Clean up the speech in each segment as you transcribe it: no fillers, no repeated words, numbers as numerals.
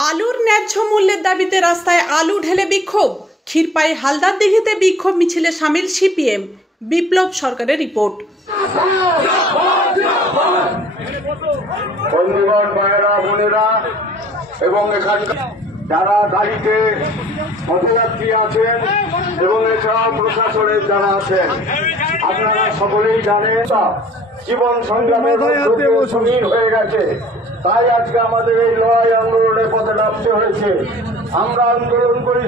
আলুর ন্যায্য মূল্যের দাবিতে রাস্তায় আলু ঢেলে বিক্ষোভ। ক্ষীরপাই হালদারদিঘিতে বিক্ষোভ মিছিলে সামিল সিপিএম। বিপ্লব সরকারের রিপোর্ট। এবং এখানকার যারা গাড়িতে পথযাত্রী আছেন এবং এছাড়াও প্রশাসনের যারা আছেন, আপনারা সকলেই জানেন জীবন সংগ্রামের শরীর হয়ে গেছে। তাই আজকে আমাদের এই লড়াই আন্দোলনের পথে নামতে হয়েছে। আমরা আন্দোলন করি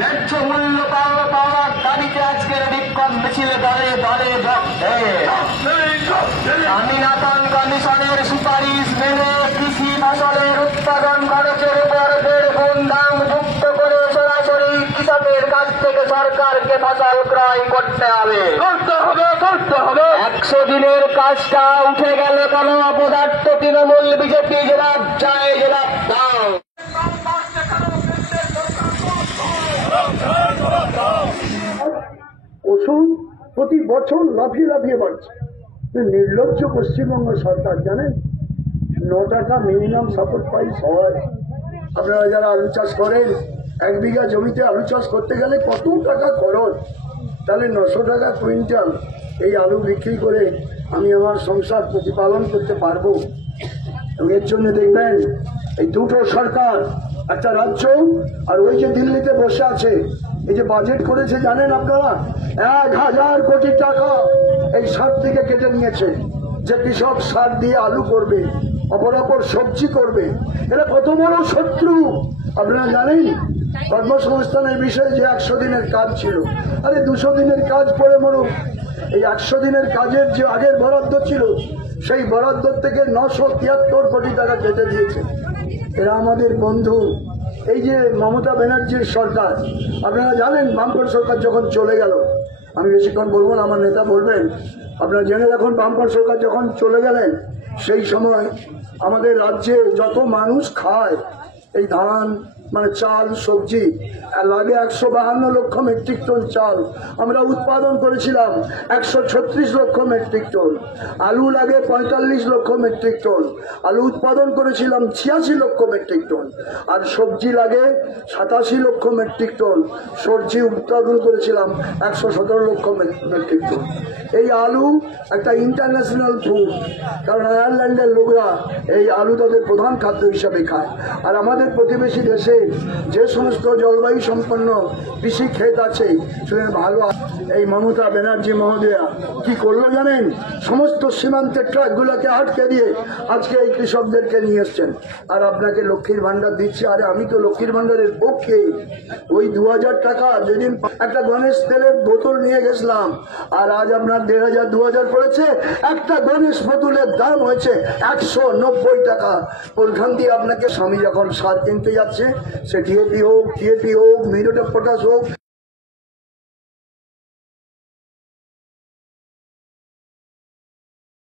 ন্যায্য মূল্য পাওয়ার দাবিতে আজকের বিক্ষোভ মিছিল দলে দলে স্বামীনাথন কমিশনের সুপারিশ মেনে কৃষি ফসলের উৎপাদন খরচের উপর 1.5 গুণ দাম যুক্ত করে সরাসরি কৃষকের কাছ থেকে সরকারকে ফসল ক্রয় করতে হবে। 100 দিনের কাজটা উঠে গেল কেন? অপদার্থ তৃণমূল বিজেপি জবাব চায়, জবাব দাও। ওষুধ প্রতি বছর লাফিয়ে লাফিয়ে বাড়ছে। নির্লজ্জ পশ্চিমবঙ্গ সরকার জানেন 9 টাকা মিনিমাম সাপোর্ট প্রাইস হয়। আপনারা যারা আলু চাষ করেন, 1 বিঘা জমিতে আলু চাষ করতে গেলে কত টাকা খরচ? তাহলে 900 টাকা কুইন্টাল এই আলু বিক্রি করে আমি আমার সংসার প্রতিপালন করতে পারবো। এবং এর জন্য দেখবেন এই দুটো সরকার, একটা রাজ্য আর ওই যে দিল্লিতে বসে আছে, এই যে বাজেট করেছে জানেন আপনারা 1000 কোটি টাকা এই সার থেকে কেটে নিয়েছে। যে কৃষক সার দিয়ে আলু করবে, অপরাপর সবজি করবে, এরা কত বড় শত্রু আপনারা জানেন। কর্মসংস্থানের বিষয়ে যে 100 দিনের কাজ ছিল, আরে 200 দিনের কাজ পরে মরুক। এই 100 দিনের কাজের যে আগের বরাদ্দ ছিল, সেই বরাদ্দ থেকে 973 কোটি টাকা কেটে দিয়েছে। এরা আমাদের বন্ধু। এই যে মমতা ব্যানার্জির সরকার, আপনারা জানেন বামপন্থী সরকার যখন চলে গেল, আমি বেশিক্ষণ বলবো না, আমার নেতা বলবেন, আপনারা জেনে রাখুন, বামপন্থী সরকার যখন চলে গেলেন সেই সময় আমাদের রাজ্যে যত মানুষ খায় এই ধান মানে চাল সবজি লাগে 152 লক্ষ মেট্রিক টন চাল আমরা উৎপাদন করেছিলাম, 136 লক্ষ মেট্রিক টন। আলু লাগে 45 লক্ষ মেট্রিক টন, আলু উৎপাদন করেছিলাম 86 লক্ষ মেট্রিক টন। আর সবজি লাগে 87 লক্ষ মেট্রিক টন, সবজি উৎপাদন করেছিলাম 117 লক্ষ মেট্রিক টন। এই আলু একটা ইন্টারন্যাশনাল ফুড, কারণ আয়ারল্যান্ডের লোকরা এই আলু তাদের প্রধান খাদ্য হিসাবে খায়। আর আমাদের প্রতিবেশী দেশে যে সমস্ত জলবায়ু সম্পন্ন কৃষি ক্ষেত আছে সেখানে ভালো। এই মমতা ব্যানার্জি মহোদয়া কি করলো জানেন? সমস্ত সীমান্তের ট্রাকগুলোকে আটকে দিয়ে আজকে এই কৃষকদেরকে নিয়ে এসছেন। আর আপনাকে লক্ষ্মীর ভান্ডার দিচ্ছে। আরে আমি তো লক্ষ্মীর ভান্ডারের পক্ষে। ওই 2000 টাকা যেদিন একটা গণেশ তেলের বোতল নিয়ে গেছিলাম, আর আজ আপনার 1500 2000 পড়েছে। একটা গণেশ বোতলের দাম হয়েছে 190 টাকা। ওইখান দিয়ে আপনাকে স্বামী যখন সার কিনতে যাচ্ছে, সে ডিএপি হোক, মিউরেট অফ পটাশ হোক,